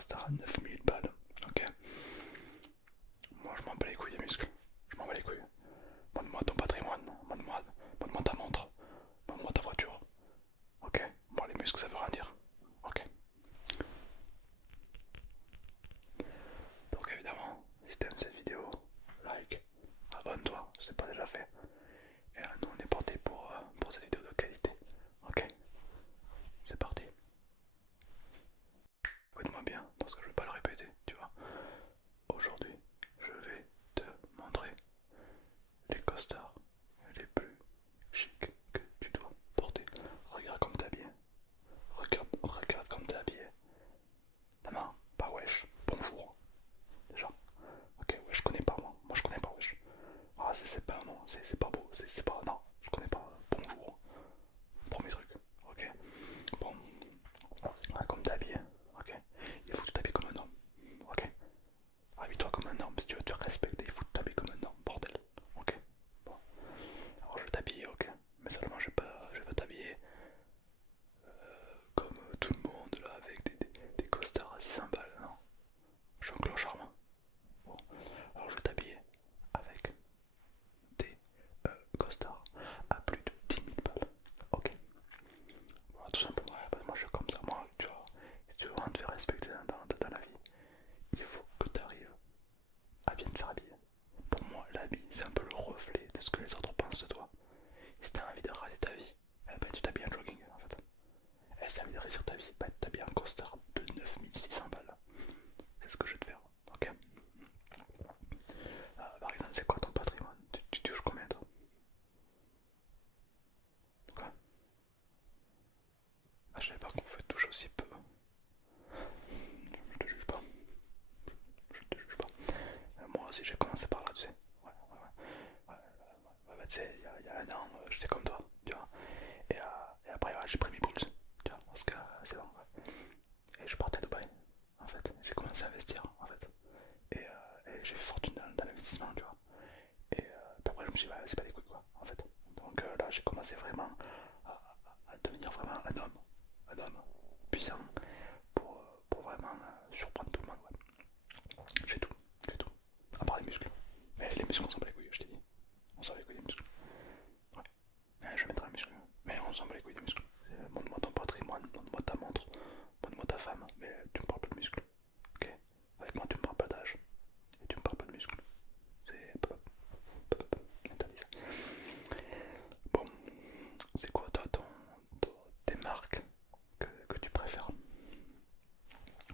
costard à 9000 balles. Ok. Moi je m'en bats les couilles des muscles. Je m'en bats les couilles. Montre-moi ton patrimoine. Montre-moi ta montre. Montre-moi ta voiture. Ok. Bon, les muscles ça veut rien dire. Ok. Donc évidemment, si t'aimes cette vidéo, like, abonne-toi, c'est pas déjà fait. Et nous on est parti pour cette vidéo de qualité. Ok. C'est parti. Écoute-moi bien, parce que je vais pas le répéter, tu vois. Aujourd'hui, je vais te montrer les costards les plus chics que tu dois porter. Regarde comme t'es habillé. Regarde comme t'es habillé. Non, non, pas wesh. Bonjour. Déjà. Ok, ouais, je connais pas moi. Moi je connais pas wesh. Ah, c'est pas, non, c'est pas beau. C'est pas, non, je connais pas. Bonjour. Premier truc. Ok. Bon. Ah, comme t'es habillé. Ok. Il faut que tu t'habilles comme un homme. Ok. Habille-toi comme un homme. Si tu veux te respecter, il faut que tu t'habilles comme un homme. Bordel. Ok. Bon. Alors je vais t'habiller, ok. Mais seulement je vais pas t'habiller comme tout le monde là avec des costards à 600 balles, non. Je suis un clochard moi. Bon. Alors je vais t'habiller avec des costards à plus de 10 000 balles. Ok. Voilà, tout simplement, ouais, parce que moi je suis comme ça. Moi, tu vois, si tu veux vraiment te faire respecter dans la vie, il faut que tu arrives à bien te faire habiller. Pour moi, l'habit, c'est un peu le reflet de ce que les autres pensent de toi. Si t'as envie de raser ta vie, eh ben, tu t'habilles en jogging en fait. Et si t'as envie de réussir ta vie, ben, tu t'habilles en costard de 9600 balles. C'est ce que je vais te faire, ok. Par exemple, c'est quoi ton patrimoine? Tu touches combien toi? Quoi? Ah, je savais pas qu'on pouvait toucher aussi peu. Je te juge pas. Je te juge pas. Moi aussi j'ai commencé par là, tu sais. Ouais, ouais, ouais. Bah, tu sais, il y a un an, j'étais comme toi, tu vois. Et après, ouais, j'ai pris mes boules, tu vois, parce que c'est bon. Ouais. Et je partais à Dubaï, en fait. J'ai commencé à investir, en fait. Et j'ai fait fortune dans l'investissement, tu vois. Puis après, je me suis dit, ouais, c'est pas des couilles, quoi, en fait. Donc là, j'ai commencé vraiment à devenir vraiment un homme puissant pour vraiment surprendre tout le monde, ouais. J'ai tout, j'ai tout. À part les muscles. Mais les muscles, on s'en bat les couilles, je t'ai dit. On s'en bat les couilles des muscles. Ouais. Je mettrai un muscle. Mais on s'en bat les couilles des muscles. Montre-moi ton patrimoine, montre-moi ta montre, montre-moi ta femme. Mais tu me parles pas de muscles. Ok. Avec moi, tu me parles pas d'âge. Et tu me parles pas de muscles. C'est interdit ça. Bon. C'est quoi toi tes marques que tu préfères?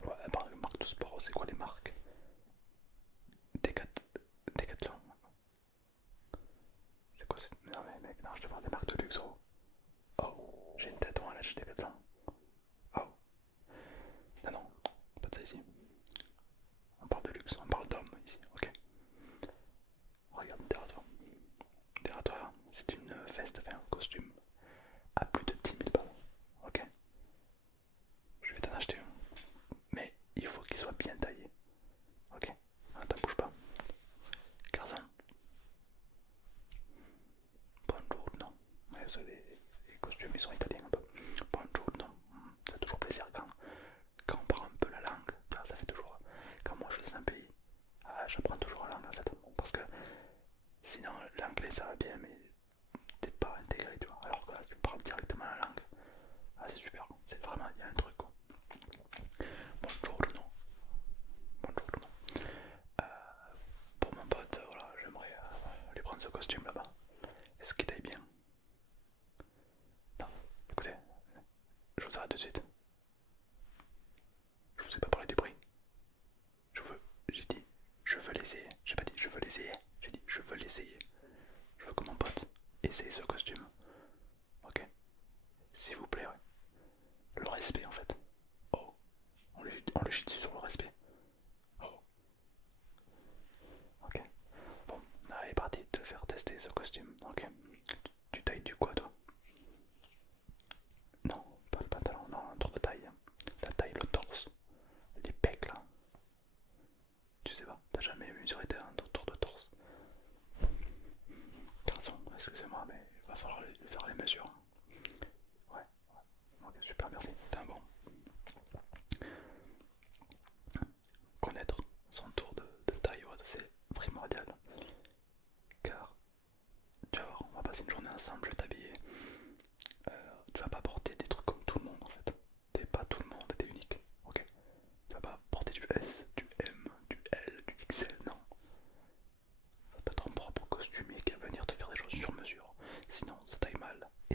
Ouais, par exemple, marque de sport, c'est quoi les marques? Décat... Décathlon. C'est quoi cette... Non mais mec, non, je te parle des marques de luxe. Oh, oh, j'ai une tête là, j'ai des Décathlon. Oh, non, non, pas de ça ici. On parle de luxe, on parle d'homme ici, ok. Regarde derrière toi. Derrière toi, c'est une veste, enfin un costume à plus de 10 000 balles, ok. Je vais t'en acheter un. Mais il faut qu'il soit bien taillé, ok. Ah, t'en bouge pas. Garçon, buongiorno. Ouais, les costumes ils sont italiens un peu. Buongiorno, ça fait toujours plaisir quand on parle un peu la langue. Tu vois, ça fait toujours. Quand moi je suis dans un pays, j'apprends toujours la langue en fait. Parce que sinon l'anglais ça va bien, mais t'es pas intégré, tu vois. Alors que là, tu parles directement la langue. Ah, c'est super, c'est vraiment, il y a un truc quoi. Buongiorno, buongiorno. Euh, pour mon pote, voilà, j'aimerais lui prendre ce costume là-bas. Est-ce qu'il taille bien? Non, écoutez, je vous arrête tout de suite. Je vous ai pas parlé du prix. J'ai dit, je veux l'essayer. J'ai pas dit, je veux l'essayer. J'ai dit, je veux l'essayer. Je veux que mon pote essaye ce costume. Ok. S'il vous plaît, ouais. Le respect en fait. Oh, on lui chie dessus sur le respect. Oh, ok. Bon, là, il est parti te faire tester ce costume. Ok.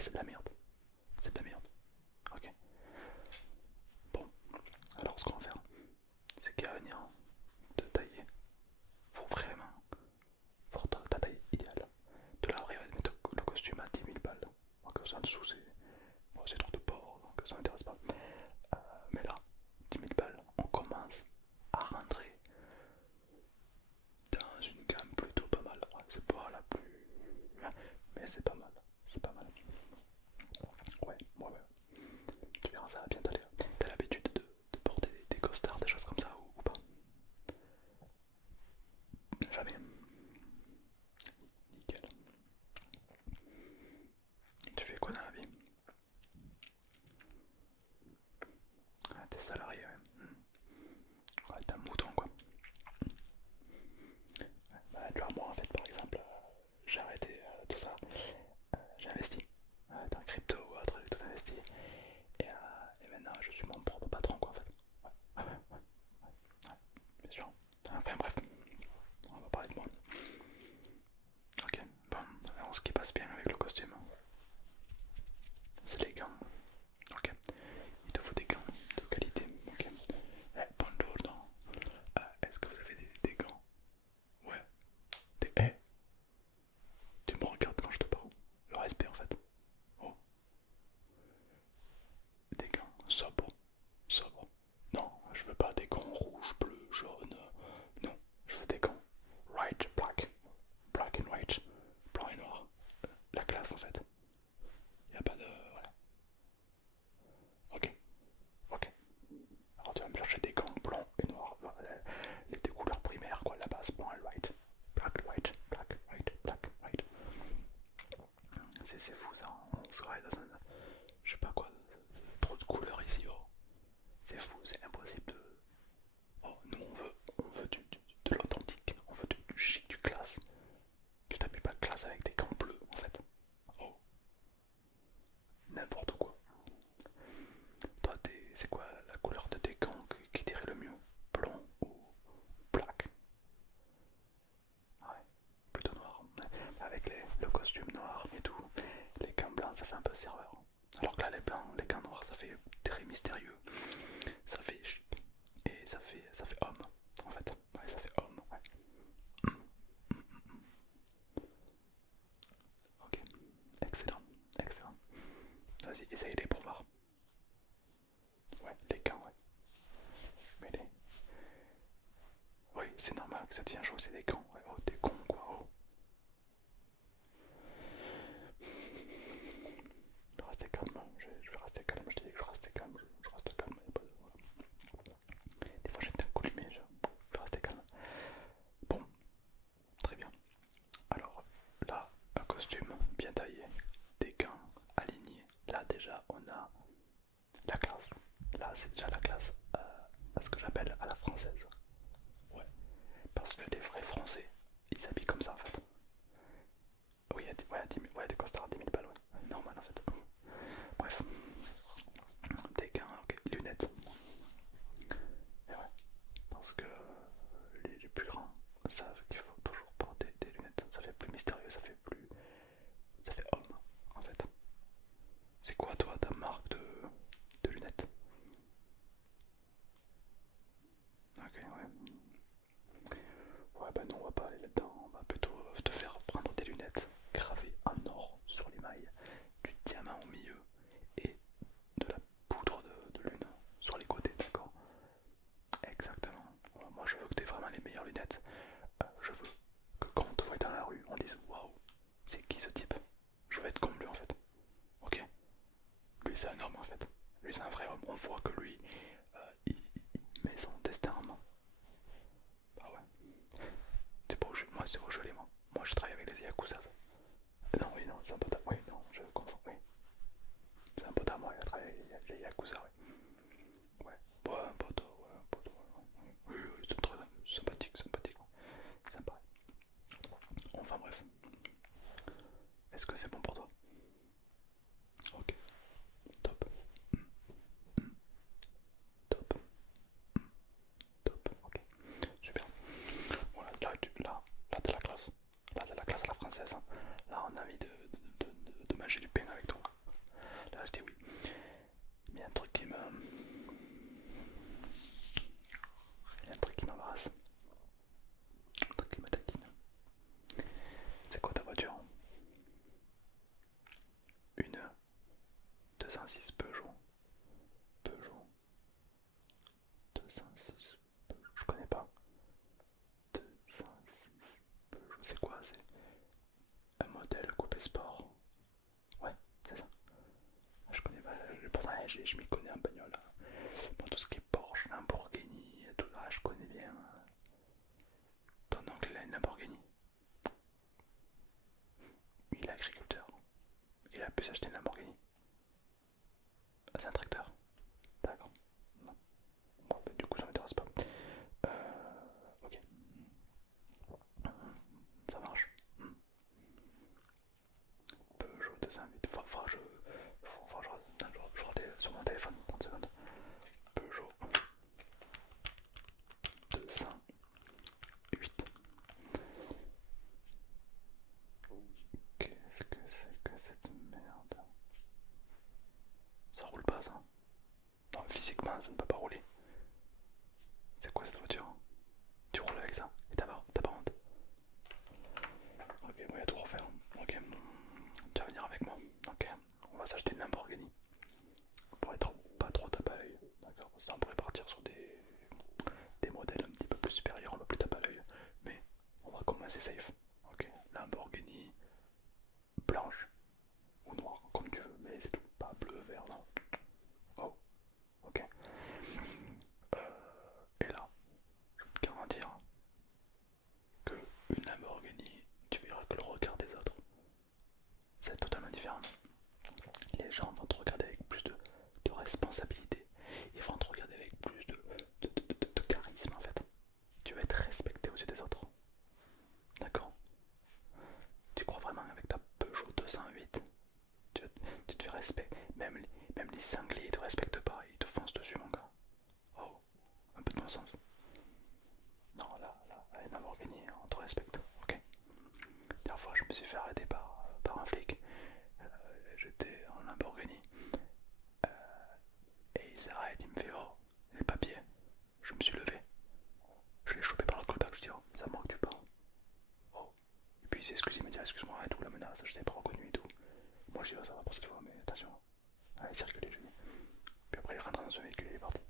c'est de la merde. C'est de la merde. Ok. Bon, alors ce qu'on va faire, c'est qu'il va venir te tailler. Faut vraiment, pour ta taille idéale. De là, après, il va te mettre le costume à 10 000 balles. Donc ça en dessous, c'est bon, truc de porc, donc ça m'intéresse pas. Mais là, 10 000 balles, on commence à rentrer dans une gamme plutôt pas mal. Ouais, c'est pas la plus. Mais c'est pas mal. C'est pas mal. Ouais, ouais, ouais. Tu verras, ça va bien t'aller. T'as l'habitude de porter des costards, des choses comme ça ou pas? Jamais. Nickel. Tu fais quoi dans la vie? Ah, t'es salarié, ouais. Ouais, t'es un mouton quoi. Bah, tu vois, moi en fait, par exemple, j'ai arrêté tout ça. J'ai investi dans la crypto ou autre, j'ai tout investi. Et maintenant, je suis mon propre patron quoi en fait. Ouais, ouais, ouais, ouais, bien sûr. Enfin bref, on va parler de moi. Ok, bon, alors ce qui passe bien avec le costume, c'est les gants. Ok, il te faut des gants de qualité. Ok, bonjour, non. Est-ce que vous avez des gants? Ouais, tu me regardes quand je te parle. Le respect en fait. Oh, des gants sobres. Sobre. Non, je veux pas des gants rouges, bleus, jaunes. Non, je veux des gants white, black. Black and white. Blanc et noir. La classe en fait. Y a pas de. Voilà. Ok, ok. Alors tu vas me chercher des gants blancs et noirs. Les deux couleurs primaires quoi, la base, blanc et white. Black, white, black, white, black, white. C'est fou ça, on serait dans un. Je sais pas quoi, trop de couleurs ici, oh. C'est fou, c'est impossible de. Oh, nous on veut de l'authentique, on veut du chic, du classe. Tu t'habilles pas de classe avec des gants bleus en fait. Oh, n'importe quoi. Toi, c'est quoi la couleur de tes gants qui t'irait le mieux? Blanc ou black? Ouais, plutôt noir. Avec le costume noir et tout, les gants blancs ça fait un peu serveur. Alors que là, les blancs, les gants noirs ça fait très mystérieux. Ça fait chic. Et ça fait homme en fait. Ouais, ça fait homme. Ouais. Ok, excellent, excellent. Vas-y, essaye-les pour voir. Ouais, les gants, ouais. Mais les. Oui, c'est normal que ça devient chaud, c'est des gants. Ouais, oh, t'es con quoi. Oh. Je vais rester calme, je vais rester calme, je te dis que je reste calme, je reste calme. Y a pas de... voilà. Des fois j'étais un coup de lumière, je vais rester calme. Bon, très bien. Alors là, un costume bien taillé, des gants alignés. Là déjà on a la classe. Là c'est déjà la classe à ce que j'appelle à la française. Ouais. Parce que les vrais français, ils s'habillent comme ça en fait. Oui, ouais, 10 000, ouais, des costards à 10 000 balles, ouais. Normal en fait. Bref. Des gants, ok, lunettes. Et ouais, parce que les plus grands savent qu'il faut toujours porter des lunettes. Ça fait plus mystérieux, ça fait plus. Ça fait homme en fait. C'est quoi toi ta marque de lunettes? Ok, ouais. Ouais, bah non, on va pas aller là-dedans. On va plutôt te faire prendre des lunettes gravées en or sur l'émail, du diamant au milieu et de la poudre de lune sur les côtés, d'accord? Exactement. Ouais, moi je veux que tu aies vraiment les meilleures lunettes. Je veux que quand on te voit dans la rue, on dise waouh, c'est qui ce type? Je veux être comme lui en fait. Ok? Lui c'est un homme en fait. Lui c'est un vrai homme. On voit que lui, il met son destin en main. Bah ouais. C'est pas où moi c'est où je l'ai moi. Moi je travaille avec les Yakuza. Non oui non c'est un pote à... Oui non je confonds oui. C'est un pote à moi il a travaillé avec les Yakuza oui. Ouais. Ouais un pote ouais un pote ouais. Oui oui c'est très sympathique sympathique. Sympa. Enfin bref. Est-ce que c'est bon pour toi? Ok. Top. Top. Top. Ok. Super. Voilà, là t'as la classe. Là t'as la classe à la française. Là on a envie de manger du pain avec toi. je m'y connais en bagnole. Moi, tout ce qui est Porsche, Lamborghini, tout ça, je connais bien. Ton oncle, il a une Lamborghini. Il est agriculteur. Il a pu s'acheter une Lamborghini. Ah, c'est un tracteur. D'accord. Non. Bon, bah, du coup, ça m'intéresse pas. Ok. Ça marche. Peugeot 208. Enfin, je regardais sur mon téléphone. 30 secondes. Peugeot 208. Qu'est-ce que c'est que cette merde? Ça roule pas, ça? Non, physiquement, ça ne peut pas rouler. C'est quoi cette voiture? Tu roules avec ça et t'as pas honte? Ok, bon, il y a tout refaire. Ok, tu vas venir avec moi. Ok, on va s'acheter une Lamborghini pour être pas trop tape à l'œil. D'accord, ça on pourrait partir sur des modèles un petit peu plus supérieurs, un peu plus tape à l'œil. Mais on va commencer safe. Ok, Lamborghini blanche ou noire, comme tu veux, mais c'est tout. Pas bleu, vert, non. Oh, ok. Et là, je peux te garantir que une Lamborghini, tu verras que le regard des autres, c'est totalement différent. Les gens vont te regarder avec plus de responsabilité. Ils vont te regarder avec plus de charisme en fait. Tu vas être respecté aux yeux des autres. D'accord? Tu crois vraiment avec ta Peugeot 208, tu te fais respect. Même les cinglés ils te respectent pas, ils te foncent dessus mon gars. Oh, un peu de bon sens. Non, là, une Lamborghini, on te respecte, ok? La dernière fois, je me suis fait arrêter par un flic. J'étais en Lamborghini. Et il s'arrête, il me fait oh, les papiers. Je me suis levé. Je l'ai chopé par le callback, je dis oh, c'est à moi que tu parles. Oh. Et puis il s'est excusé, il m'a dit excuse-moi et tout, la menace, je t'avais pas reconnu et tout. Moi je dis oh, ça va pour cette fois, mais attention. Allez, circulez, je dis. Puis après il rentre dans son véhicule et il est parti.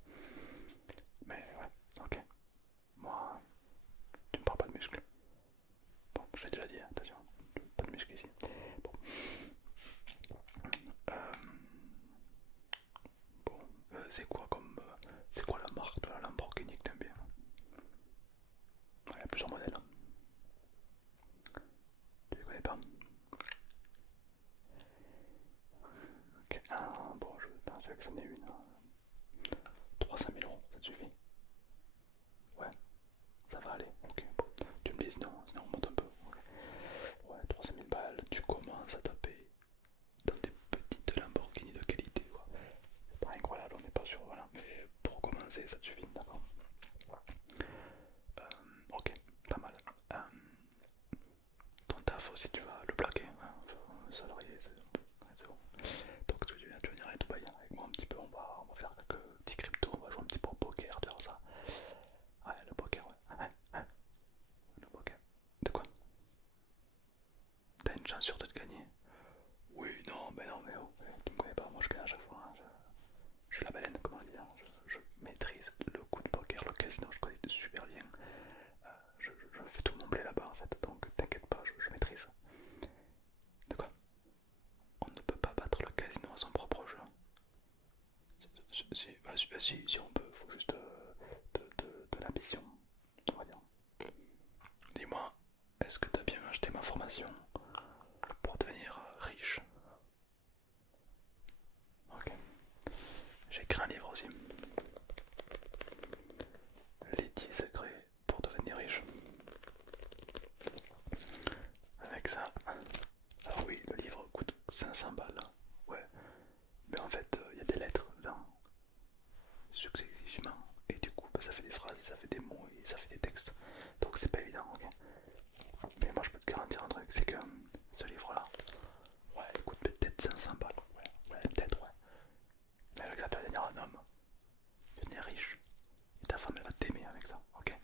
Mais ouais, ok. Moi, tu me parles pas de muscles. Bon, je l'ai déjà dit, attention. Pas de muscles ici. Bon. Euh, bon, c'est quoi comme. C'est quoi la marque de la Lamborghini que t'aimes bien? Il y a plusieurs modèles. Tu les connais pas? Ok, bon, je vais en sélectionner une. 300 000 euros, ça te suffit? Ouais, ça va aller. Ok, bon. Tu me dis sinon on monte un peu. Okay. Ouais, 300 000 balles, tu commences à taper dans des petites Lamborghini de qualité. Quoi. C'est pas incroyable, on n'est pas sûr, voilà. Mais pour commencer, ça te suffit, d'accord? Ok, pas mal. Ton taf aussi, tu vas le plaquer. Hein, salarié, c'est bon. Donc tu viens venir à Dubaï avec moi un petit peu, on va faire quelques petits cryptos, on va jouer un petit peu au poker, tu vois ça. Ouais, le poker, ouais. Le poker. De quoi? T'as une chance sur deux de gagner? Oui, non, mais oh, tu me connais pas, moi je gagne à chaque fois. Hein, je suis la baleine, comment dire. Je maîtrise le coup de poker, le casino, je connais super bien. Je fais tout mon blé là-bas en fait, donc t'inquiète pas, je maîtrise. De quoi? On ne peut pas battre le casino à son propre jeu. Si on peut, faut juste de l'ambition, on va dire. Dis-moi, est-ce que t'as bien acheté ma formation pour devenir riche? Ok. J'ai écrit un livre aussi. Les 10 secrets pour devenir riche. Avec ça. Alors oui, le livre coûte 500 balles. Ouais. Mais en fait, il y a des lettres dedans. Successivement. Et du coup, ça fait des phrases, ça fait des mots et ça fait des textes. Donc c'est pas évident, ok. Mais moi je peux te garantir un truc, c'est que ce livre-là, ouais, il coûte peut-être 500 balles. Ouais, peut-être, ouais. Mais avec ça, tu vas devenir un homme. Tu vas devenir riche. Et ta femme, elle va t'aimer avec ça, ok.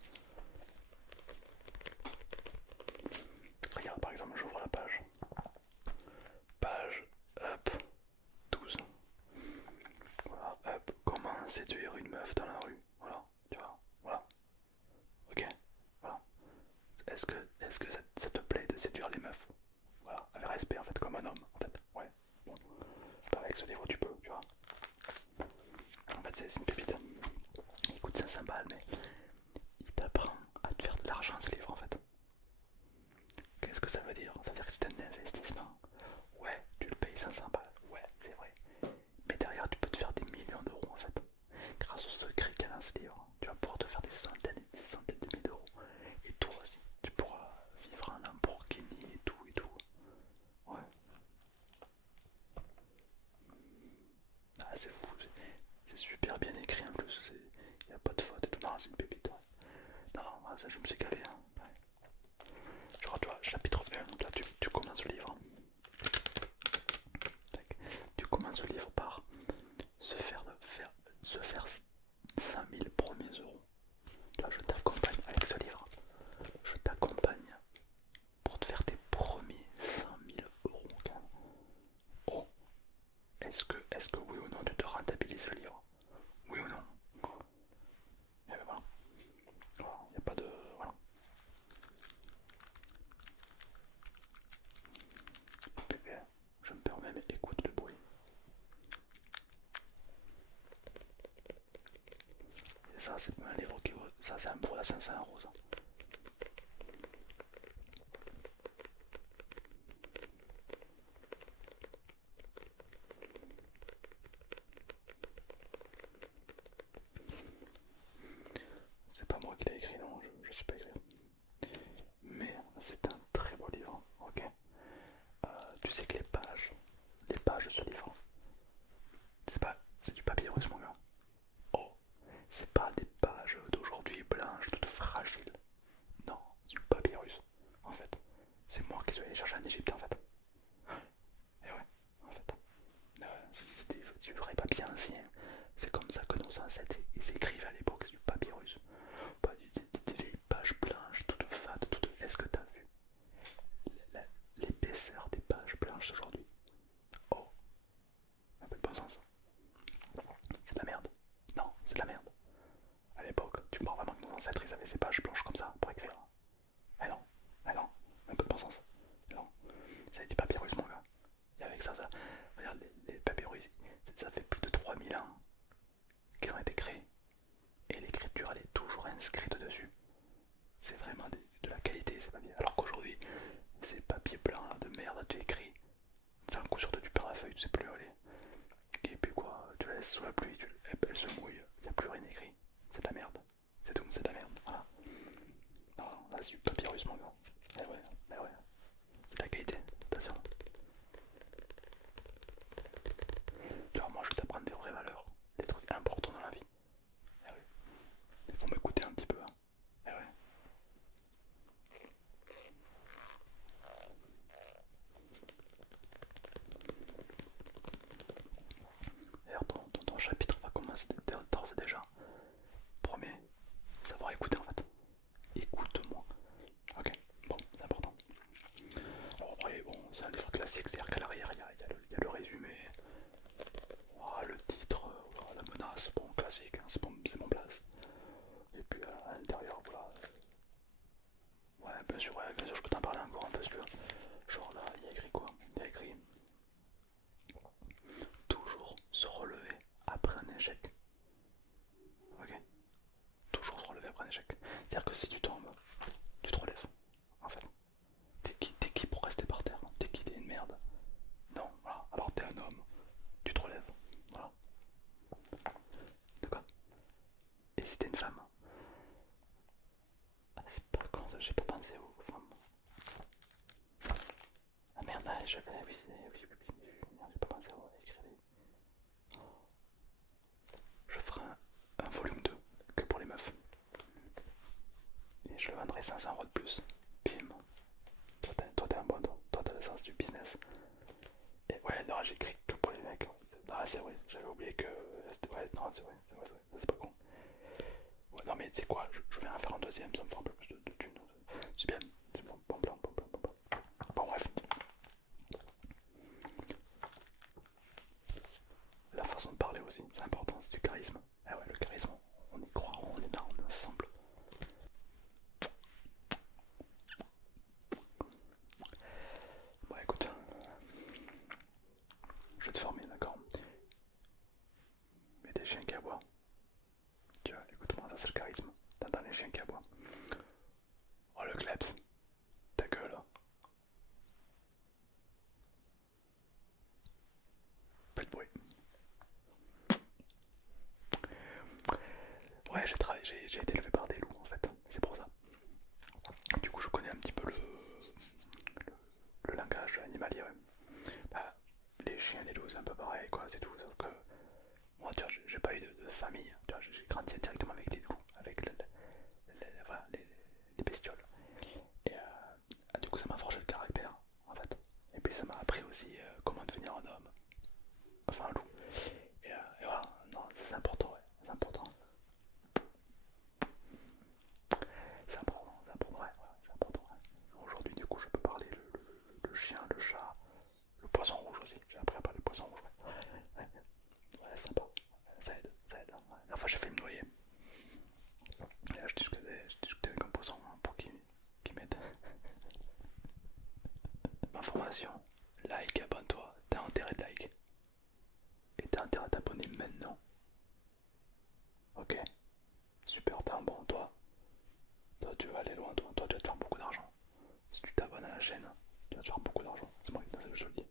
Regarde, par exemple, j'ouvre la page. Page, hop. c'est une pépite. Il coûte 500 balles, mais il t'apprend à te faire de l'argent ce livre en fait. Qu'est-ce que ça veut dire? Ça veut dire que c'est un investissement. Ouais, tu le payes 500 balles, ouais, c'est vrai. Mais derrière, tu peux te faire des millions d'euros en fait. Grâce au secret qu'il y a dans ce livre, tu vas pouvoir te faire des centaines et des centaines de milliers d'euros. Et toi aussi, tu pourras vivre en Lamborghini et tout et tout. Ouais. Ah, c'est fou, c'est super bien écrit en plus. Il n'y a pas de faute et tout. Non, c'est une pépite. Ouais. Non, ça je me suis calé. Hein. Ouais. Genre, toi, chapitre 1, là tu commences le livre. Tac. Tu commences le livre par se faire 5000 premiers euros. Là, je t'accompagne avec ce livre. Je t'accompagne pour te faire tes premiers 5000 euros. Oh, est-ce que oui ou non tu te rentabilises ce livre? Oui ou non? Et ben voilà. Il n'y a pas de. Voilà. Je me permets, mais écoute le bruit. Et ça, c'est un livre qui vaut. Ça, c'est un bruit à 500 € ça. C'est pas moi qui l'ai écrit, non, je sais pas écrire. Mais c'est un très beau livre, ok. Tu sais que les pages de ce livre, c'est du papier russe, mon gars. Oh, c'est pas des pages d'aujourd'hui blanches, toutes fragiles. Non, c'est du papier russe, en fait. C'est moi qui suis allé chercher en Égypte, en fait. Et ouais, en fait. C'est du vrai papier ancien. C'est comme ça que nos ancêtres ils écrivent à l'époque, c'est du papier russe. Pas des vieilles pages blanches, toutes fades, toutes. Est-ce que t'as vu l'épaisseur des pages blanches aujourd'hui? Oh, un peu de bon sens. C'est de la merde. Non, c'est de la merde. À l'époque, tu crois vraiment que nos ancêtres ils avaient ces pages blanches comme ça pour écrire? Ah non, ah non, un peu de bon sens. Non, c'est du papyrus mon gars. Et avec ça, regarde les papyrus, ça fait plus de 3000 ans qu'ils ont été créés. Et l'écriture elle est toujours inscrite dessus. C'est vraiment de la qualité ces papiers. Alors qu'aujourd'hui, ces papiers blancs là, de merde, tu écris, tu as un coup sur deux, tu perds la feuille, tu sais plus où aller. Et puis quoi, tu la laisses sous la pluie, elle se mouille, il n'y a plus rien écrit. C'est de la merde. C'est tout, c'est de la merde. Voilà. Non, là c'est du papyrus mon gars. Eh ouais, eh ouais. C'est de la qualité, attention. Tu vois, moi je vais t'apprendre des vraies valeurs, des trucs importants dans la vie. Eh ouais. Il faut m'écouter un petit peu. Hein. Eh ouais. D'ailleurs, ton chapitre va commencer d'ores et déjà. Premier, savoir écouter en fait. Écoute-moi. Ok, bon, c'est important. Alors après, bon, c'est un livre classique, c'est-à-dire qu'à l'arrière, il y a le résumé, oh, le titre, oh, la menace, bon, classique, hein, c'est mon place. Et puis à l'intérieur, voilà. Ouais, bien sûr, je peux t'en parler encore un peu si tu veux. Genre là, il y a écrit quoi? Il y a écrit toujours se relever après un échec. Ok? Toujours se relever après un échec. C'est-à-dire que si tu tombes, tu te relèves. En fait, t'es qui pour rester par terre? T'es qui? T'es une merde? Non, voilà. Alors t'es un homme, tu te relèves. Voilà. D'accord? Et si t'es une femme? Ah, c'est pas con ça, j'ai pas pensé aux femmes. Ah merde, ah, j'avais. Oui, merde, j'ai pas pensé à écrire. Je ferai un volume 2 que pour les meufs. Et je le vendrai 500 € de plus. Bim. Toi t'es un bon, toi t'as le sens du business. Et ouais, non, j'écris que pour les mecs. Ah, c'est vrai, j'avais oublié que. Ouais, non, c'est vrai, c'est pas con. Ouais, non, mais tu sais quoi, je vais en faire un deuxième, ça me fera un peu plus de thunes. C'est bien, c'est bon plan, bon plan, bon plan. Bon, bref. La façon de parler aussi, c'est important, c'est du charisme. Ah ouais, le charisme, on y croit, on est là, on est ensemble. Bon, écoute, je vais te former, d'accord? Mais des chiens qui aboient. ça m'a appris aussi comment devenir un homme, enfin un loup. Et voilà, non, ça, c'est important, ouais, c'est important. C'est important, ouais, ouais, c'est important. Ouais. Aujourd'hui, du coup, je peux parler le chien, le chat, le poisson rouge aussi. J'ai appris à parler le poisson rouge, ouais. Ouais, ouais, sympa. Ça aide, ça aide. Ouais. Enfin, j'ai fait me noyer. Et là, je discutais avec un poisson hein, pour qu'il m'aide. Information, like, abonne-toi. T'as intérêt de like. Et t'as intérêt à t'abonner maintenant. Ok? Super, t'es un bon, toi. Toi, tu vas aller loin, toi. Toi, tu vas te faire beaucoup d'argent. Si tu t'abonnes à la chaîne, tu vas te faire beaucoup d'argent. C'est moi qui je te le dis.